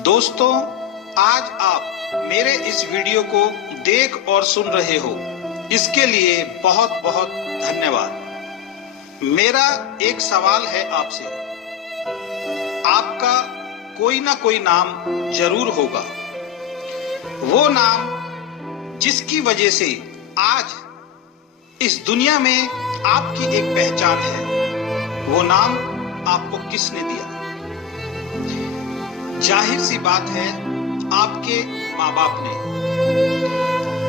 दोस्तों, आज आप मेरे इस वीडियो को देख और सुन रहे हो, इसके लिए बहुत बहुत धन्यवाद। मेरा एक सवाल है आपसे। आपका कोई ना कोई नाम जरूर होगा। वो नाम जिसकी वजह से आज इस दुनिया में आपकी एक पहचान है। वो नाम आपको किसने दिया? जाहिर सी बात है, आपके माँ बाप ने।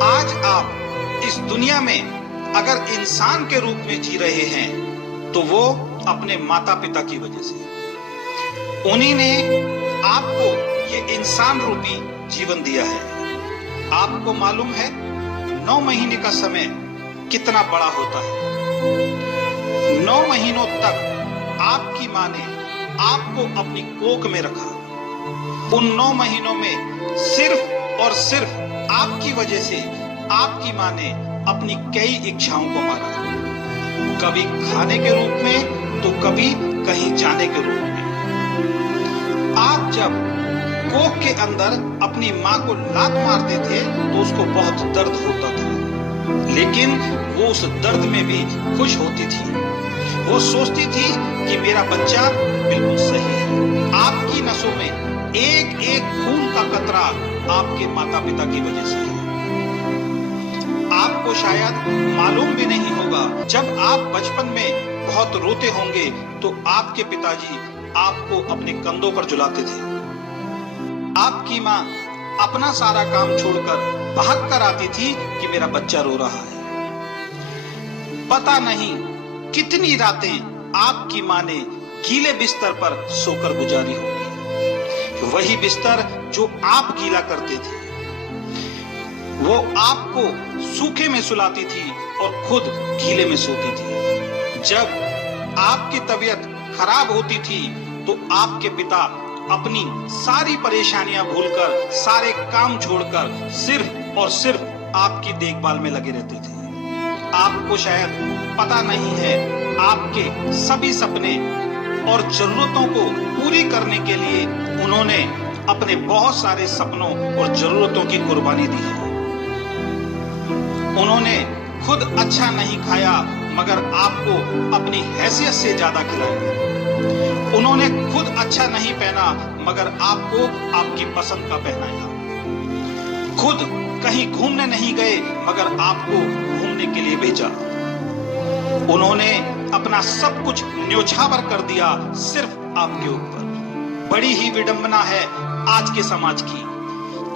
आज आप इस दुनिया में अगर इंसान के रूप में जी रहे हैं तो वो अपने माता पिता की वजह से। उन्हीं ने आपको ये इंसान रूपी जीवन दिया है। आपको मालूम है 9 महीने का समय कितना बड़ा होता है। 9 महीनों तक आपकी माँ ने आपको अपनी कोख में रखा। उन 9 महीनों में सिर्फ और सिर्फ आपकी वजह से आपकी माँ ने अपनी कई इच्छाओं को मारा। कभी खाने के रूप में तो कभी कहीं जाने के रूप में। आप जब कोख के अंदर अपनी माँ को लात मारते थे तो उसको बहुत दर्द होता था, लेकिन वो उस दर्द में भी खुश होती थी। वो सोचती थी कि मेरा बच्चा बिल्कुल सही है। आपकी नसों में एक एक खून का कतरा आपके माता पिता की वजह से है। आपको शायद मालूम भी नहीं होगा, जब आप बचपन में बहुत रोते होंगे तो आपके पिताजी आपको अपने कंधों पर झुलाते थे। आपकी माँ अपना सारा काम छोड़कर भाग कर आती थी कि मेरा बच्चा रो रहा है। पता नहीं कितनी रातें आपकी माँ ने गीले बिस्तर पर सोकर गुजारी होगी। वही बिस्तर जो आप गीला करते थे, वो आपको सूखे में सुलाती थी और खुद गीले में सोती थी। जब आपकी तबीयत खराब होती थी तो आपके पिता अपनी सारी परेशानियां भूलकर, सारे काम छोड़कर सिर्फ और सिर्फ आपकी देखभाल में लगे रहते थे। आपको शायद पता नहीं है, आपके सभी सपने और जरूरतों को पूरी करने के लिए उन्होंने अपने बहुत सारे सपनों और जरूरतों की कुर्बानी दी है। उन्होंने खुद अच्छा नहीं खाया मगर आपको अपनी हैसियत से ज्यादा खिलाया। उन्होंने खुद अच्छा नहीं पहना मगर आपको आपकी पसंद का पहनाया। खुद कहीं घूमने नहीं गए मगर आपको घूमने के लिए भेजा। उन्होंने अपना सब कुछ न्योछावर कर दिया सिर्फ आपके ऊपर। बड़ी ही विडंबना है आज के समाज की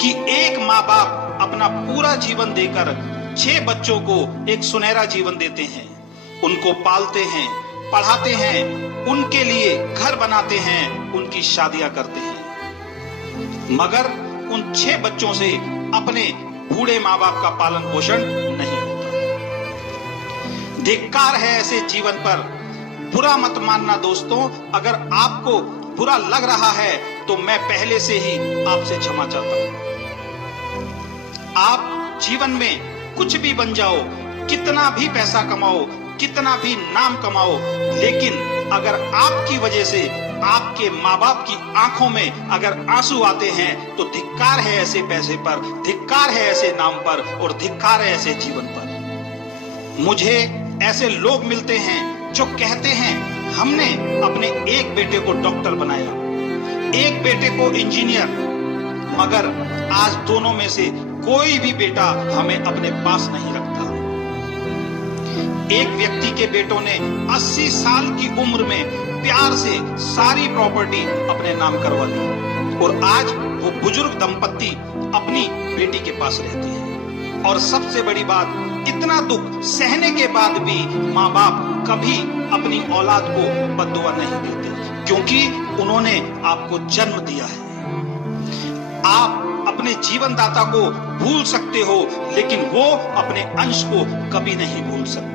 कि एक माँ बाप अपना पूरा जीवन देकर 6 बच्चों को एक सुनहरा जीवन देते हैं। उनको पालते हैं, पढ़ाते हैं, उनके लिए घर बनाते हैं, उनकी शादियां करते हैं, मगर उन 6 बच्चों से अपने बूढ़े माँ बाप का पालन पोषण नहीं होता। धिक्कार है ऐसे जीवन पर। बुरा मत मानना दोस्तों, अगर आपको बुरा लग रहा है तो मैं पहले से ही आपसे क्षमा चाहता हूं। आप जीवन में कुछ भी बन जाओ, कितना भी पैसा कमाओ, कितना भी नाम कमाओ, लेकिन अगर आपकी वजह से आपके माँ बाप की आंखों में अगर आंसू आते हैं तो धिक्कार है ऐसे पैसे पर, धिक्कार है ऐसे नाम पर और धिक्कार है ऐसे जीवन पर। मुझे ऐसे लोग मिलते हैं जो कहते हैं हमने अपने एक बेटे को डॉक्टर बनाया, एक बेटे को इंजीनियर, मगर आज दोनों में से कोई भी बेटा हमें अपने पास नहीं रखता। एक व्यक्ति के बेटों ने 80 साल की उम्र में प्यार से सारी प्रॉपर्टी अपने नाम करवा ली और आज वो बुजुर्ग दंपत्ति अपनी बेटी के पास रहते हैं। और सबसे बड़ी बात, इतना दुख सहने के बाद भी माँ बाप कभी अपनी औलाद को बद्दुआ नहीं देते, क्योंकि उन्होंने आपको जन्म दिया है। आप अपने जीवन दाता को भूल सकते हो, लेकिन वो अपने अंश को कभी नहीं भूल सकते।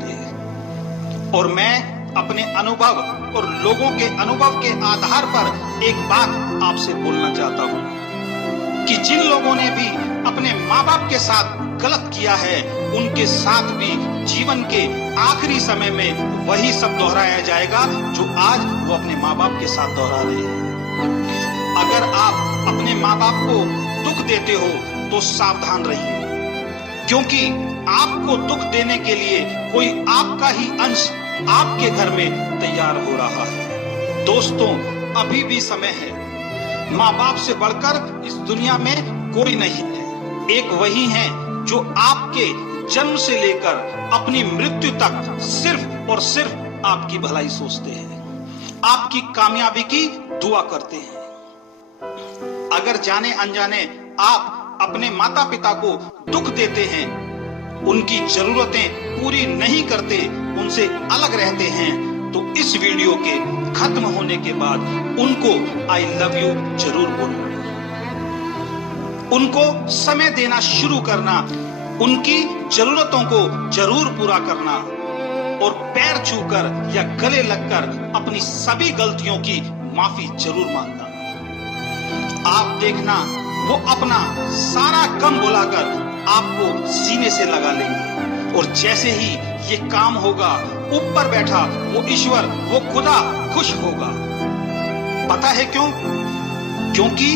और मैं अपने अनुभव और लोगों के अनुभव के आधार पर एक बात आपसे बोलना चाहता हूं कि जिन लोगों ने भी अपने माँ बाप के साथ गलत किया है, उनके साथ भी जीवन के आखिरी समय में वही सब दोहराया जाएगा जो आज वो अपने माँ बाप के साथ दोहरा रहे हैं। अगर आप अपने माँ बाप को दुख देते हो तो सावधान रहिए, क्योंकि आपको दुख देने के लिए कोई आपका ही अंश आपके घर में तैयार हो रहा है। दोस्तों, अभी भी समय है। माँ बाप से बढ़कर इस दुनिया में कोई नहीं है। एक वही है जो आपके जन्म से लेकर अपनी मृत्यु तक सिर्फ और सिर्फ आपकी भलाई सोचते हैं, आपकी कामयाबी की दुआ करते हैं। अगर जाने अनजाने आप अपने माता पिता को दुख देते हैं, उनकी जरूरतें पूरी नहीं करते, उनसे अलग रहते हैं, तो इस वीडियो के खत्म होने के बाद उनको आई लव यू जरूर बोलना। उनको समय देना शुरू करना, उनकी जरूरतों को जरूर पूरा करना और पैर छूकर या गले लगकर अपनी सभी गलतियों की माफी जरूर मांगना। आप देखना, वो अपना सारा गम भुलाकर आपको सीने से लगा लेंगे और जैसे ही ये काम होगा, ऊपर बैठा वो ईश्वर, वो खुदा खुश होगा। पता है क्यों? क्योंकि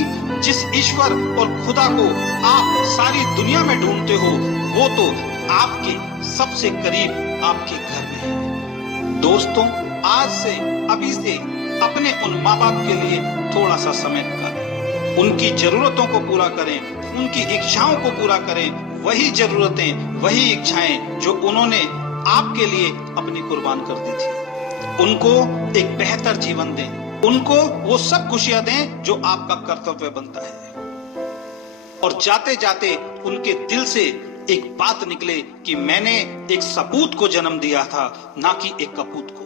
जिस ईश्वर और खुदा को आप सारी दुनिया में ढूंढते हो, वो तो आपके सबसे करीब आपके घर में है। दोस्तों, आज से, अभी से अपने उन माँ बाप के लिए थोड़ा सा समय निकालें, उनकी जरूरतों को पूरा करें, उनकी इच्छाओं को पूरा करें, वही जरूरतें, वही इच्छाएं जो उन्होंने आपके लिए अपनी कुर्बान कर दी थी। उनको एक बेहतर जीवन दें, उनको वो सब खुशियां दें जो आपका कर्तव्य बनता है। और जाते जाते उनके दिल से एक बात निकले कि मैंने एक सपूत को जन्म दिया था, ना कि एक कपूत को।